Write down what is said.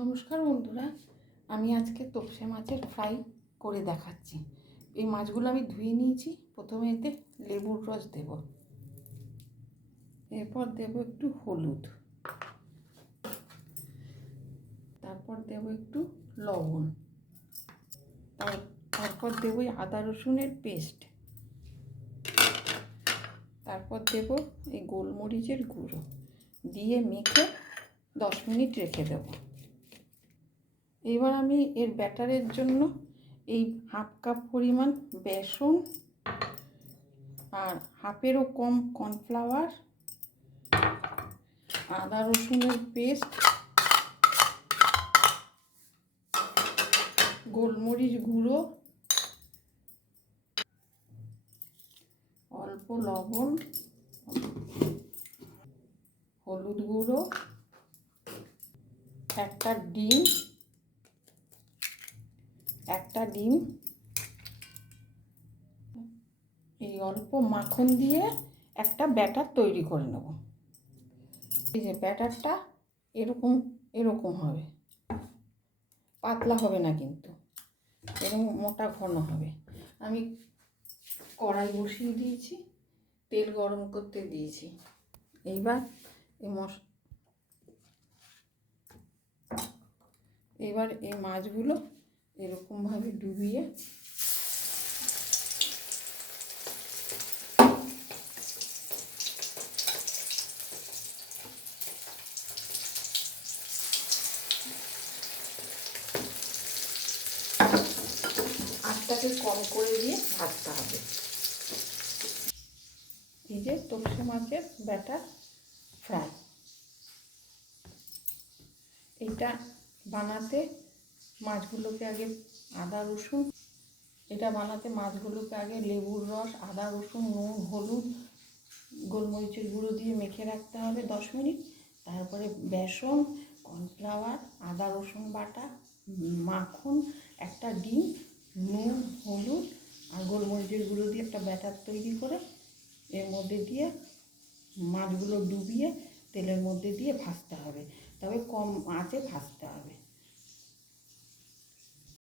নমস্কার বন্ধুরা, আমি আজকে তোপসে মাছের ফ্রাই করে দেখাচ্ছি। এই মাছগুলো আমি ধুয়ে নিয়েছি। প্রথমে এতে লেবুর রস দেব, এরপর দেব একটু হলুদ, তারপর দেব একটু লবণ, তারপর দেব আদা রসুনের পেস্ট, তারপর দেব এই গোলমরিচের গুঁড়ো দিয়ে মেখে 10 মিনিট রেখে দেব। এবার আমি এর ব্যাটারের জন্য এই হাফ কাপ পরিমাণ বেসন আর হাফেরও কম কর্নফ্লাওয়ার, আদা রসুনের পেস্ট, গোলমরিচ গুঁড়ো, অল্প লবণ, হলুদ গুঁড়ো, একটা ডিম, এই অল্প মাখন দিয়ে একটা ব্যাটার তৈরি করে নেব। এই যে ব্যাটারটা এরকম হবে, পাতলা হবে না কিন্তু, এরকম মোটা ঘন হবে। আমি কড়াই বসিয়ে দিয়েছি, তেল গরম করতে দিয়েছি। এইবার এই মাছগুলো এরকমভাবে ডুবিয়ে আঁচটাকে কম করে দিয়ে ভাজতে হবে। এই যে তোপসে মাছের ব্যাটার ফ্রাই, এটা বানাতে মাছগুলোকে আগে লেবুর রস, আদা রসুন, নুন, হলুদ, গোলমরিচের গুঁড়ো দিয়ে মেখে রাখতে হবে 10 মিনিট। তারপরে বেসন, কর্নফ্লাওয়ার, আদা রসুন বাটা, মাখন, একটা ডিম, নুন, হলুদ আর গোলমরিচের গুঁড়ো দিয়ে একটা ব্যাটার তৈরি করে এর মধ্যে দিয়ে মাছগুলো ডুবিয়ে তেলের মধ্যে দিয়ে ভাজতে হবে, তবে কম আঁচে ভাজতে হবে।